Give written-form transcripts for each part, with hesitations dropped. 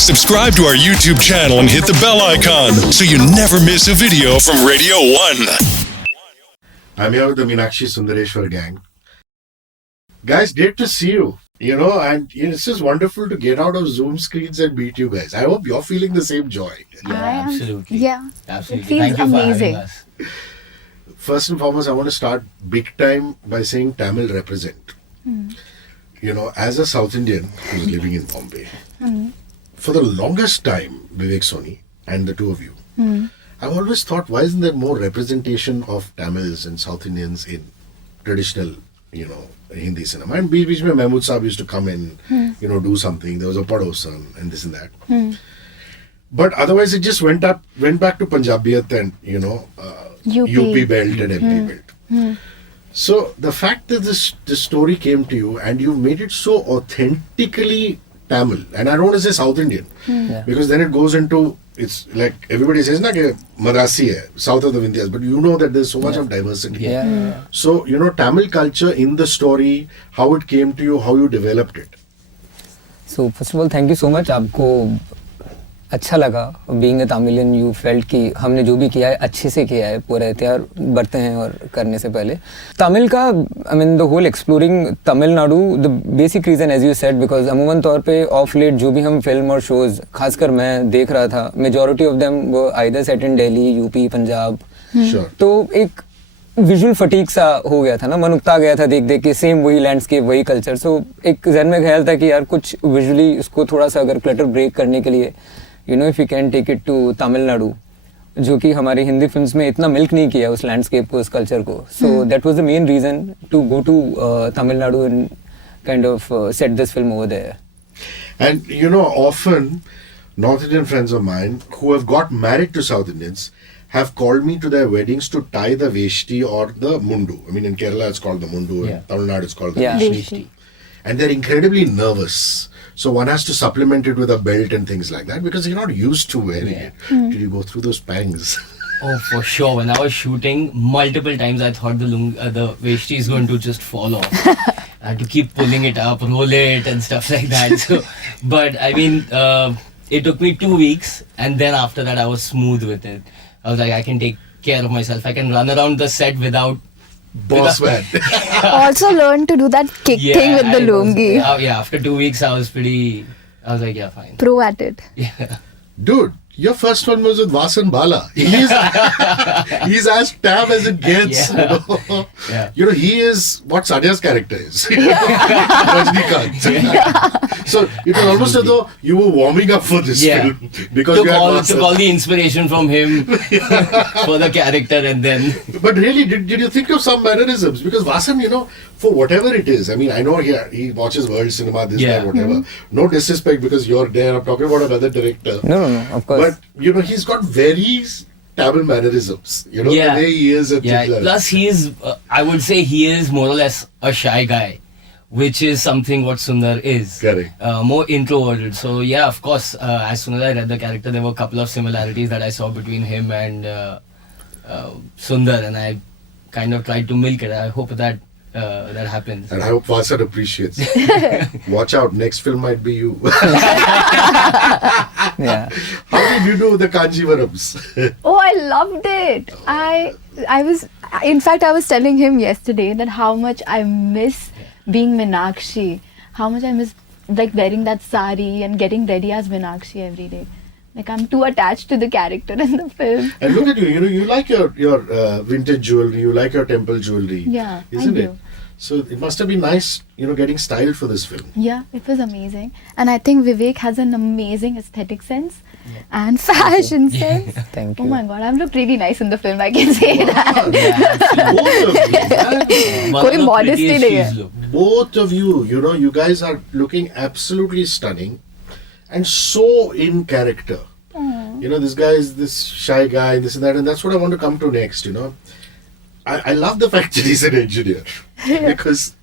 Subscribe to our YouTube channel and hit the bell icon so you never miss a video from Radio 1. I'm here with the Meenakshi Sundareshwar gang. Guys, great to see you. And it's just wonderful to get out of Zoom screens and meet you guys. I hope you're feeling the same joy. Yeah, absolutely. Yeah. Absolutely. It feels Thank you amazing. for having us. First and foremost, I want to start big time by saying Tamil represent. As a South Indian who's living in Bombay, for the longest time, Vivek Soni and the two of you, I've always thought, why isn't there more representation of Tamils and South Indians in traditional, Hindi cinema? And beech mein Mahmood Saab used to come in, do something. There was a Padosan and this and that. But otherwise, it just went back to Punjabiyat and, UP belt and MP belt. So the fact that this story came to you and you made it so authentically Tamil, and I don't want to say South Indian, because then it goes into, it's like everybody says, na, ke Madrasi hai, south of the Vindhyas, but you know that there's so much of diversity. So, Tamil culture in the story, how it came to you, how you developed it. So, first of all, thank you so much. आपको अच्छा लगा being a Tamilian you felt कि हमने जो भी किया है अच्छे से किया है, पूरा एहतियात बरते हैं और करने से पहले तमिल का I mean the whole exploring Tamil Nadu the basic reason as you said because अमूमन तौर पे ऑफ लेट जो भी हम फिल्म और शोज़ खासकर मैं देख रहा था मेजॉरिटी ऑफ देम वो आइदर सेट इन दिल्ली यूपी पंजाब तो एक विजुअल फटीक सा हो गया था ना, मन उकता गया था देख देख के सेम वही लैंडस्केप वही कल्चर. सो एक जहन में ख्याल था कि यार कुछ विजुअली उसको थोड़ा सा अगर क्लटर ब्रेक करने के लिए if you can take it to Tamil Nadu जो कि हमारी हिंदी फिल्म्स में इतना मिल्क नहीं किया उस लैंडस्केप को, उस कल्चर को. So that was the main reason to go to Tamil Nadu and kind of set this film over there. And often North Indian friends of mine who have got married to South Indians have called me to their weddings to tie the veshti or the mundu. I mean, in Kerala it's called the mundu, and Tamil Nadu it's called the veshti. And they're incredibly nervous. So one has to supplement it with a belt and things like that because you're not used to wearing it. Did you go through those pangs? Oh, for sure. When I was shooting, multiple times I thought the veshti is going to just fall off. I had to keep pulling it up, roll it and stuff like that. So, but I mean, it took me 2 weeks and then after that I was smooth with it. I was like, I can take care of myself. I can run around the set without Boss man. Also learn to do that kick thing with the lungi. After 2 weeks I was like, yeah, fine. Pro at it. Yeah. Dude, your first one was with Vasan Bala. He's as tab as it gets. He is what Sanya's character is. Rajinikanth. So it was almost as though you were warming up for this film because you had Vasan. Took all the inspiration from him for the character and then. But really, did you think of some mannerisms? Because Vasan, for whatever it is, I mean, I know he watches world cinema, this, that, whatever. No disrespect because you're there. I'm talking about another director. No, of course. But, he's got very Tamil mannerisms. The way he is. And Plus, he is, I would say he is more or less a shy guy, which is something what Sundar is. Correct. More introverted. So, yeah, of course, as soon as I read the character, there were a couple of similarities that I saw between him and Sundar, and I kind of tried to milk it. I hope that happens. And I hope Vasan appreciates. Watch out, next film might be you. How did you do the kanjeevarams? Oh, I loved it. I was telling him yesterday that how much I miss being Meenakshi. How much I miss like wearing that sari and getting ready as Meenakshi every day. Like I'm too attached to the character in the film. And look at you, you like your vintage jewelry, you like your temple jewelry. Yeah, isn't I do. it? So it must have been nice, getting styled for this film. Yeah, it was amazing. And I think Vivek has an amazing aesthetic sense and fashion sense. Thank you. Oh my god, I've looked really nice in the film, I can say that. Koi modesty nahi hai. Both of you, you guys are looking absolutely stunning and so in character. This guy is this shy guy, this and that, and that's what I want to come to next, I love the fact that he's an engineer because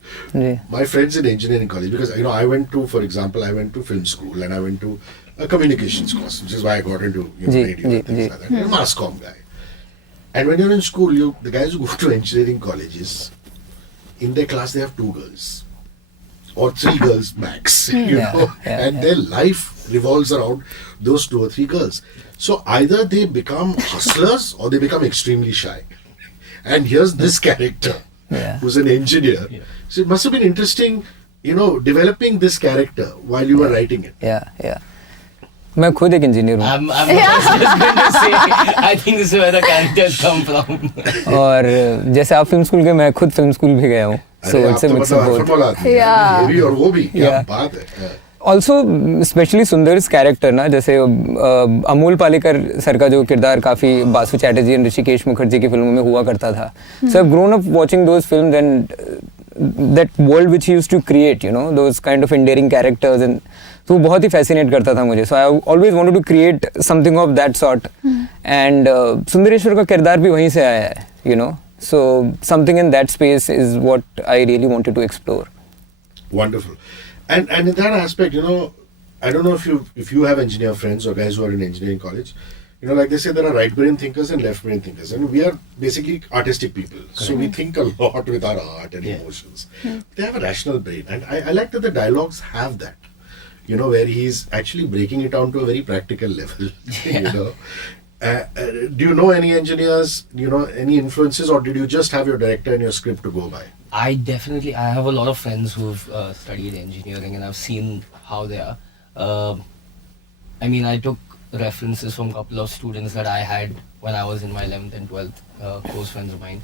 my friends in engineering college, because I went to, for example, I went to film school and I went to a communications course, which is why I got into radio and things like that. I'm a mass comm guy. And when you're in school, the guys who go to engineering colleges, in their class they have 2 girls. or 3 girls max, you Yeah, know, yeah, and their life revolves around those 2 or 3 girls. So either they become hustlers or they become extremely shy. And here's this character Yeah. who's an engineer. So it must have been interesting, you know, developing this character while you were writing it. या मैं खुद एक engineer हूँ I'm just going to say, I think this is where the characters come from. और जैसे आप film school गए मैं खुद फिल्म स्कूल भी गया हूँ सो अरे, इट्स आप अ तो मिक्स मतलब ऑफ हरफन वाला आदमी है। Yeah. ये भी और वो भी, क्या Yeah. बात है। ऑल्सो स्पेशली सुंदर्स कैरेक्टर ना जैसे अमोल पालेकर सर का जो किरदार काफ़ी बासु चैटर्जी एंड ऋषिकेश मुखर्जी की फिल्मों में हुआ करता था so I grown up watching those films and that world which he used to create you know those kind of endearing characters and तो वो बहुत ही फैसिनेट करता था मुझे so I always wanted to create something of that sort and Sundareshwar का किरदार भी वहीं से आया है you know so something in that space is what I really wanted to explore Wonderful. And in that aspect, you know, I don't know if you have engineer friends or guys who are in engineering college. You know, like they say, there are right brain thinkers and left brain thinkers, and we are basically artistic people. So we think a lot with our art and emotions. They have a rational brain, and I like that the dialogues have that. You know, where he's actually breaking it down to a very practical level. You know. Do you know any engineers? You know any influences, or did you just have your director and your script to go by? I have a lot of friends who've studied engineering, and I've seen how they are. I mean, I took references from a couple of students that I had when I was in my 11th and 12th, close friends of mine.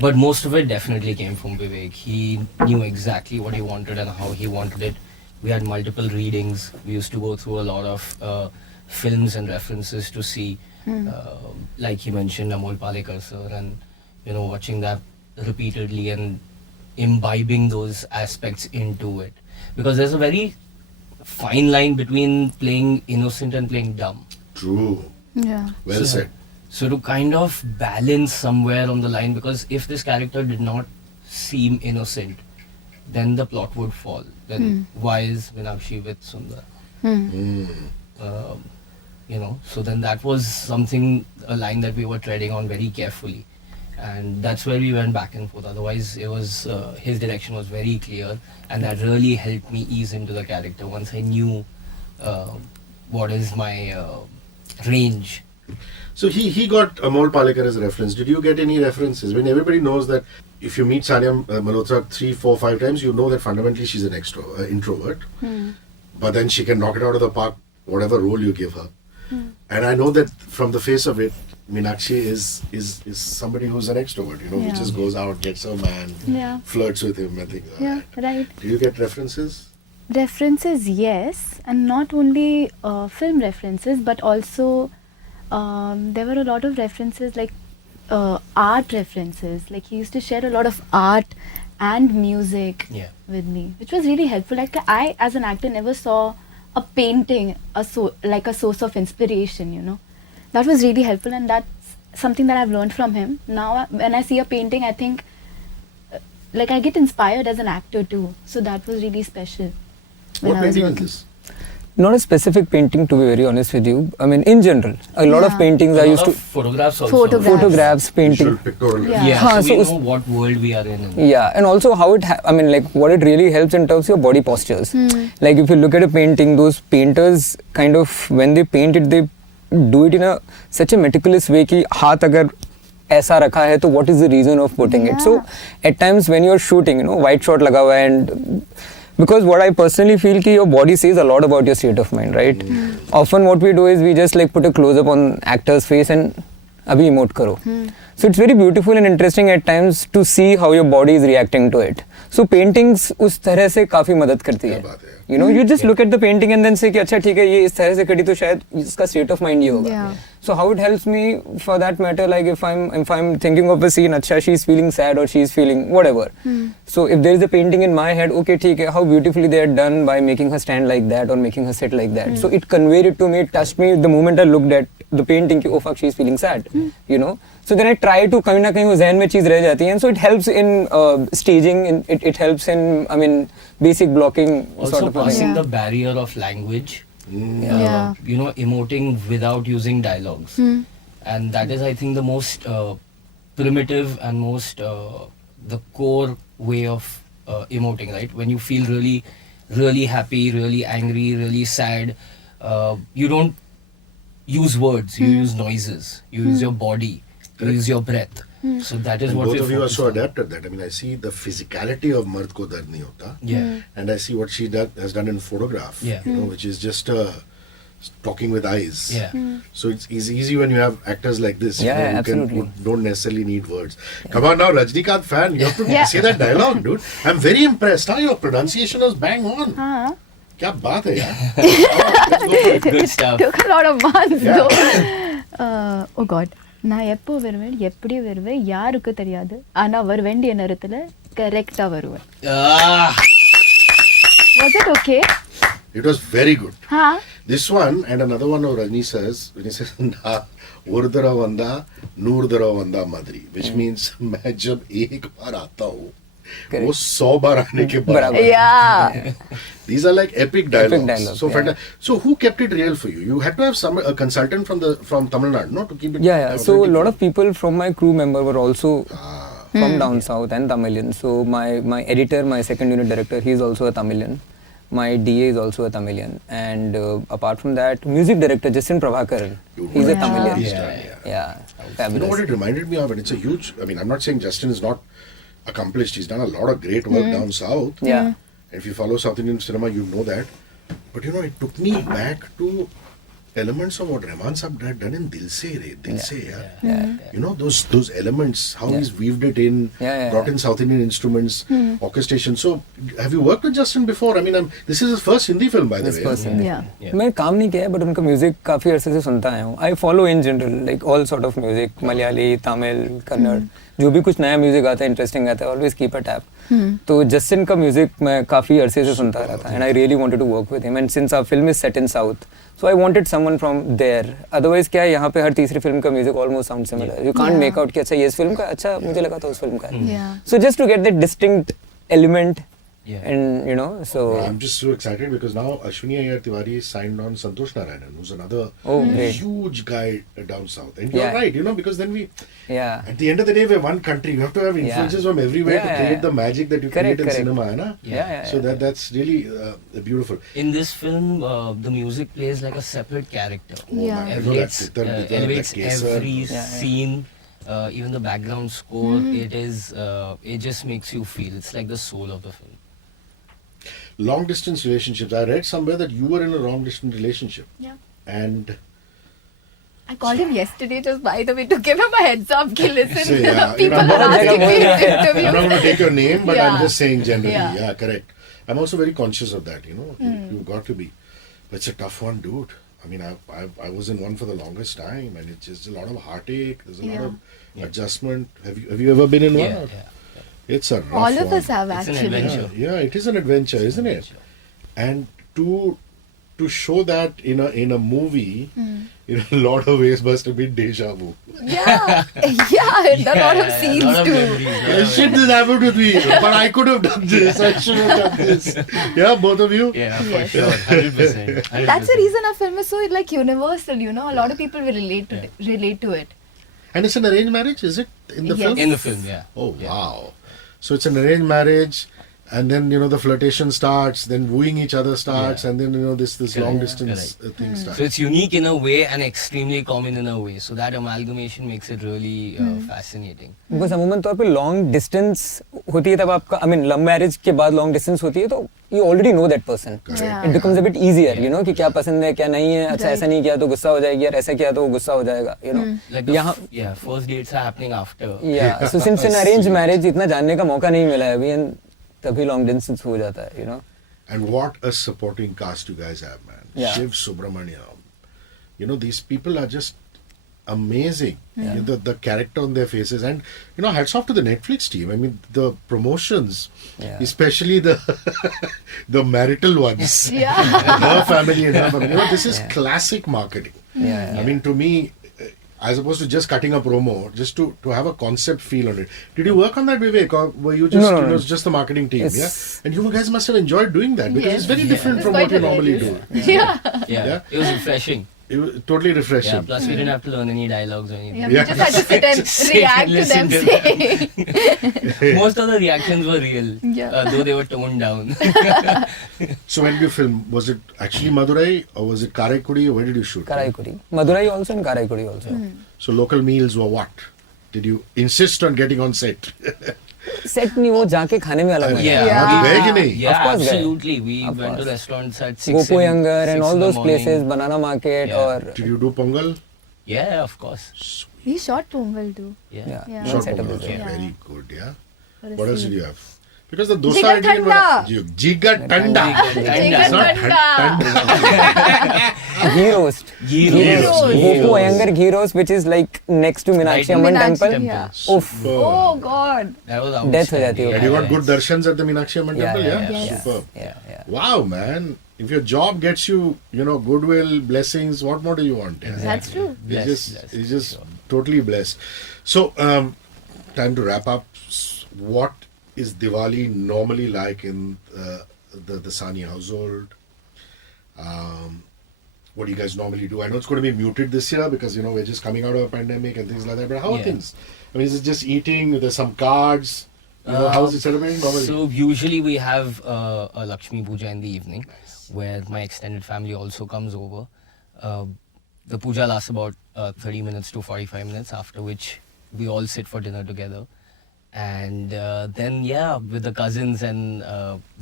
But most of it definitely came from Vivek. He knew exactly what he wanted and how he wanted it. We had multiple readings. We used to go through a lot of films and references to see, like he mentioned, Amol Palekar sir, and you know, watching that repeatedly and imbibing those aspects into it, because there's a very fine line between playing innocent and playing dumb. True. Yeah. Well said. So to kind of balance somewhere on the line, because if this character did not seem innocent, then the plot would fall. Then why is Meenakshi with Sundar? You know, so then that was something, a line that we were treading on very carefully. And that's where we went back and forth. Otherwise, it was his direction was very clear, and that really helped me ease into the character once I knew what is my range. So he got Amol Palekar as a reference. Did you get any references? When everybody knows that if you meet Sanya Malhotra 3, 4, 5 times, you know that fundamentally she's an introvert. But then she can knock it out of the park, whatever role you give her. And I know that from the face of it, Meenakshi is somebody who's an extrovert, you know, who just goes out, gets a man, flirts with him and things like that. Right. Do you get references? References, yes, and not only film references, but also there were a lot of references, like art references. Like he used to share a lot of art and music with me, which was really helpful. Like I, as an actor, never saw a painting like a source of inspiration, you know. That was really helpful, and that's something that I've learned from him. Now when I see a painting, I think like I get inspired as an actor too. So that was really special. What painting is this? Not a specific painting, to be very honest with you. I mean, in general, a lot of paintings I used to photographs also. photographs, painting. Visual, pictorial. Yeah, so we so know what world we are in. Yeah, and also how it, I mean, like what it really helps in terms of your body postures. Like if you look at a painting, those painters kind of, when they paint it, they do it in such a meticulous way कि हाथ अगर ऐसा रखा है तो what is the reason of putting it? So at times when you're shooting, you know, white shot लगा हुआ है, and because what I personally feel कि your body says a lot about your state of mind, right? Often what we do is we just like put a close up on actor's face and अभी emote करो. So it's very beautiful and interesting at times to see how your body is reacting to it. So paintings उस तरह से काफी मदद करती है. You know, you just look at the painting and then say कि अच्छा ठीक है ये इस तरह से करी तो शायद इसका state of mind ये होगा. So how it helps me, for that matter, like if I'm thinking of a scene, अच्छा she's feeling sad or she's feeling whatever. So if there is a painting in my head, okay ठीक है, how beautifully they are done by making her stand like that or making her sit like that. So it conveyed it to me, it touched me the moment I looked at the painting कि oh fuck she's feeling sad. You know. So then I try to कहीं ना कहीं वो ज़हन में चीज़ रह जाती है, and so it helps in staging, it helps in, I mean, basic blocking. Also sort of passing the barrier of language, you know, emoting without using dialogues, and that is, I think, the most primitive and most the core way of emoting, right? When you feel really, really happy, really angry, really sad, you don't use words, you use noises, you use your body, you use your breath. So that is And what both we're of you are focused so on. adept at that. I mean, I see the physicality of Mard Ko Dard Nahi Hota. Yeah. And I see what she has done in Photograph, Yeah. which is just talking with eyes. Yeah. So it's easy when you have actors like this, Yeah, who absolutely. don't necessarily need words. Come on now, Rajinikanth fan, you have to Yeah. say that dialogue, dude. I'm very impressed. Your pronunciation was bang on. Huh? Kya baat hai yaar? Let's go for it. Good stuff. Took a lot of months Yeah. though. Oh god. நான் எப்போ வருவேன் எப்படி வருவேன் யாருக்கு தெரியாது ஆனா வர வேண்டிய நேரத்துல கரெக்டா வருவேன். Ah, Was it okay? It was very good. Huh? This one and another one of Rajni says, when he says, na urdara vanda, noordara vanda madri, which means मैं जब एक बार आता हूँ, Correct. वो 100 बार आने के बराबर. बराबर. Yeah. These are like epic dialogues. dialogues, So yeah. fantastic. So who kept it real for you? You had to have a consultant from Tamil Nadu, no, to keep it. Yeah. So a authentic. lot of people from my crew member were also from down south and Tamilian. So my editor, my second unit director, he is also a Tamilian. My DA is also a Tamilian. And apart from that, music director Justin Prabhakaran, he's a Yeah. Tamilian. Yeah. Fabulous. You know what it reminded me of? And it's a huge. I mean, I'm not saying Justin is not accomplished. He's done a lot of great work down south. Yeah. And if you follow South Indian cinema, you know that. But you know, it took me back to elements of what Rahman Sahab had done in Dil Se Re, Dil Se Yaar. You know, those elements, how he's weaved it in, brought in South Indian instruments, orchestration. So, have you worked with Justin before? I mean, this is his first Hindi film, by the This way. person. Yeah. Yeah. मैं काम नहीं किया है but उनका music काफी अरसे से सुनता आया हूँ. I follow in general like all sort of music, Malayali, Tamil, Kannada, जो भी कुछ नया म्यूजिक आता है इंटरेस्टिंग आता है, ऑलवेज कीप अ टैप. तो जस्टिन का म्यूजिक मैं काफी अरसे से सुनता रहा था and I really wanted to work with him and since our film is set in south so I wanted someone from there. Otherwise क्या है, यहाँ पे हर तीसरी फिल्म का music almost sound similar. You can't make out कि अच्छा ये इस फिल्म का, अच्छा मुझे लगा था उस फिल्म का. Yeah. So just to get that distinct element Yeah. and you know so I'm just so excited because now Ashwini Iyer Tiwari signed on Santosh Narayanan, who's another great. huge guy down south. And you're Yeah. right, you know, because then yeah. at the end of the day, we're one country. You have to have influences from everywhere to create the magic that you Correct, create in correct. cinema, hai na? Yeah. So that's really beautiful. In this film, the music plays like a separate character. Yeah. You know that Elevates, Titar, elevates that Kesar. every Yeah. scene. Even the background score, it just makes you feel. It's like the soul of the film. Long distance relationships. I read somewhere that you were in a long distance relationship. Yeah. And I called him yesterday just by the way to give him a heads up. Ki listen, So, yeah, people you know, are asking me in I'm interview. not going to take your name, but I'm Yeah. just saying generally. Yeah. Yeah, correct. I'm also very conscious of that, you know. You've got to be. But it's a tough one, dude. I mean, I was in one for the longest time, and it's just a lot of heartache. There's a lot of adjustment. Have you ever been in one? Yeah, yeah. It's a rough All of one. us have It's an actually. adventure. Yeah, it is an adventure, isn't it? And to show that in a movie, in a lot of ways, must have been deja vu. Yeah, yeah, a lot of scenes lot of too. memories, lot Yeah, of shit, this happened with me, but I could have done this. I should have done this. Yeah, both of you. Yeah, for Yes. sure, 100%. That's the reason our film is so like universal. You know, a lot of people will relate to it. And it's an arranged marriage, is it? In the Yes. film? In the film, yeah. Oh, Yeah. wow. So it's an arranged marriage, and then, you know, the flirtation starts, then wooing each other starts, Yeah. and then, you know, this Correct. long distance Correct. thing starts. So it's unique in a way and extremely common in a way. So that amalgamation makes it really fascinating. Because अमूमन तौर पे long distance होती है तब आपका I mean love marriage के बाद long distance होती है तो you already know that person. Yeah. It becomes a bit easier you know कि क्या पसंद है क्या नहीं है. अच्छा Right. ऐसा नहीं किया तो गुस्सा हो जाएगी यार, ऐसा किया तो वो गुस्सा हो जाएगा यू नो. Like the यहाँ first dates are happening after. या so since in arrange marriage इतना जानने का मौका नहीं मिला है अभी एंड तभी लॉन्ग डिस्टेंस हो जाता है you no. And what a supporting cast you guys have, man. Yeah. Shiv Subramaniam. You know, these people are just amazing. You know, the character on their faces. And, you know, hats off to the Netflix team. I mean, the promotions, Yeah. especially the the marital ones. Yeah. Her family and her family. You know, this is classic marketing. Yeah. I mean, to me, as opposed to just cutting a promo, just to have a concept feel on it. Did you work on that, Vivek, or were you just, No, you know, just the marketing team? It's- Yeah, and you guys must have enjoyed doing that because Yes. it's very Yeah. different It's from quite what you normally do. hilarious. Yeah. Yeah. Yeah. It was refreshing. it was totally refreshing. Yeah, plus we didn't have to learn any dialogues or anything. Yeah, we just had to sit and Sit react and to them listen saying. Most of the reactions were real, Yeah. though they were toned down. So when did you film? Was it actually Madurai or was it Karaikudi? Or where did you shoot? Karaikudi. Madurai also and Karaikudi also. So local meals were what? Did you insist on getting on set? Set नहीं वो जाके खाने में अलग मजा Yeah. है. आप गए कि नहीं? Yeah, Of course, absolutely. We Of went to course. restaurants at 6 Gopo Younger and 6 all in the those morning. places, Banana Market Yeah. और Did you do Pongal? Yeah, of course. We shot Pongal too. Yeah. Yeah. Short setup Pongal. is there. Yeah. Very good, yeah. For a What else scene. did you have? Because the dosa Jigar idli Thanda. Jigar Tanda. Jigar It's not Thanda. Ghee roast Ghee roast. roast. गोपो Iyengar ghee roast which is like next to Meenakshi Right. Amman Meenakshi, temple. yeah. Oof. Oh God. That was Death हो जाती है. And you got outstanding. good darshans at the Meenakshi Amman Yeah, temple, yeah, yeah? yeah. Superb. Yeah. Wow, man. If your job gets you, goodwill, blessings, what more do you want? Yeah? That's true. He's just totally blessed. So, time to wrap up. What is Diwali normally like in the Dassani household? What do you guys normally do? I know it's going to be muted this year because, we're just coming out of a pandemic and things like that. But how are Yeah. things? I mean, is it just eating? There's some cards? How is it celebrated normally? So usually we have a Lakshmi Puja in the evening, where my extended family also comes over. The puja lasts about 30 minutes to 45 minutes, after which we all sit for dinner together. And then, with the cousins and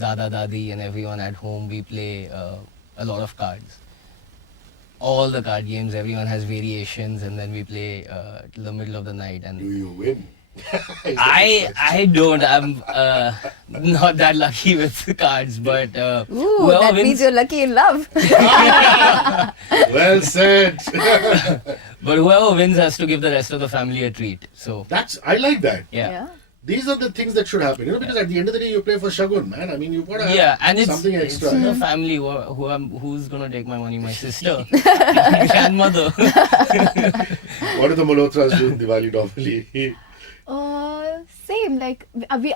Dada, Dadi and everyone at home, we play a lot of cards. All the card games, everyone has variations, and then we play till the middle of the night. Do And you win? I don't. I'm not that lucky with the cards, but Ooh, whoever that wins, means you're lucky in love. Well said. but whoever wins has to give the rest of the family a treat. So I like that. yeah. These are the things that should happen, because at the end of the day, you play for Shagun, man. I mean, you've got to have Yeah, and it's something extra. the family who's gonna take my money. My sister, my grandmother. What do the Malhotras do in Diwali normally? Same. Like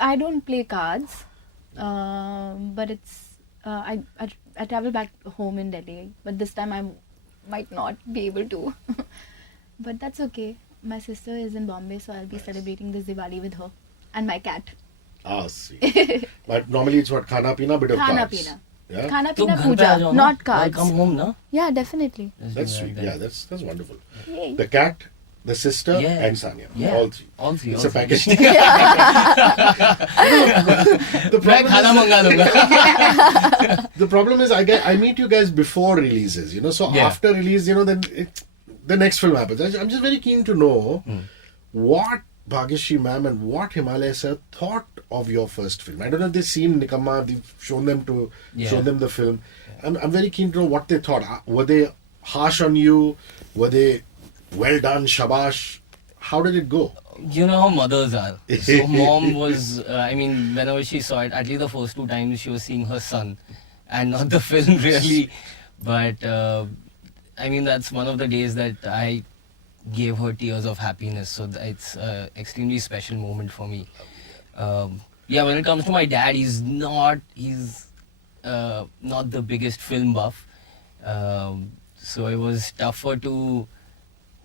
I don't play cards, but it's I travel back home in Delhi, but this time I might not be able to. But that's okay. My sister is in Bombay, so I'll be celebrating this Diwali with her and my cat. Ah, sweet. But normally it's what? Khana Pina, bit of Khana cards. Pina. Yeah? Khana तो Pina घर पे आ Puja, जाओ ना. not I'll cards. come home, na? Yeah, definitely. Let's That's do sweet. that Yeah, then. that's wonderful. Yay. The cat, the sister, Yeah. and Sanya. Yeah. All three. All three. It's all a three. package. The मैं खाना मंगा लूंगा. The problem is I meet you guys before releases, so Yeah. after release, then the next film happens. I'm just very keen to know what Bhagyashree ma'am and what Himalaya sir thought of your first film. I don't know if they've seen Nikamma, they've shown them the film. I'm very keen to know what they thought. Were they harsh on you? Were they well done, shabash? How did it go? You know how mothers are. So mom was, whenever she saw it, at least the first 2 times she was seeing her son and not the film really. But that's one of the days that I gave her tears of happiness. So it's an extremely special moment for me. When it comes to my dad, he's not the biggest film buff. So it was tougher to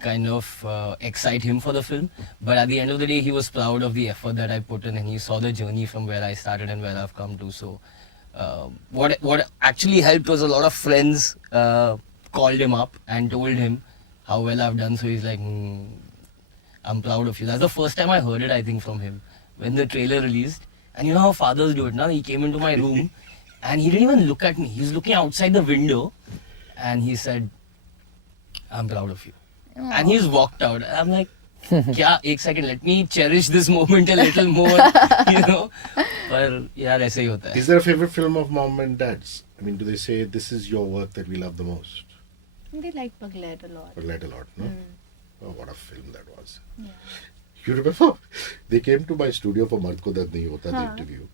kind of excite him for the film, but at the end of the day he was proud of the effort that I put in, and he saw the journey from where I started and where I've come to. So what actually helped was a lot of friends called him up and told him how well I've done. So he's like, I'm proud of you. That's the first time I heard it, I think, from him when the trailer released. And you know how fathers do it now. He came into my room and he didn't even look at me. He was looking outside the window and he said, I'm proud of you. And he's walked out. I'm like, kya, ek second, let me cherish this moment a little more, But yaar, aise hi hota hai. Is there a favorite film of mom and dad's? I mean, do they say this is your work that we love the most? They like Paglet a lot. Paglet a lot, no? Oh, what a film that was. Yeah. You remember? They came to my studio for Mard Ko Dard Nahi Hota, the interview.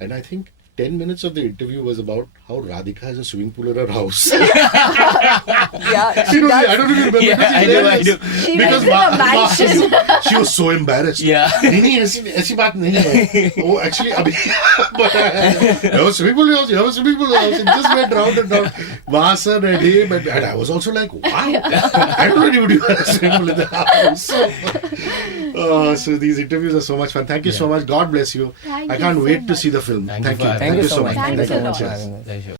And I think 10 minutes of the interview was about how Radhika has a swimming pool in her house. Yeah, she You know, does. I don't even remember. Yeah, but I she do, does. I do. She Because lives in a mansion. she was so embarrassed. Yeah. नहीं ऐसी बात नहीं है. Oh, actually अभी but you have a swimming pool house. You have a swimming pool house. It just went round and round. Vasan and him and I was also like, wow. I don't know anybody who has a swimming pool in the house. So these interviews are so much fun. Thank you so much. God bless you. Thank I you can't so wait to much. see the film. Thank Thank you you. for Thank you so much. Thank you so much. for having me. Pleasure.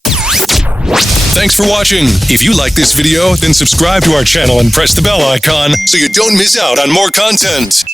Thanks for watching. If you like this video, then subscribe to our channel and press the bell icon so you don't miss out on more content.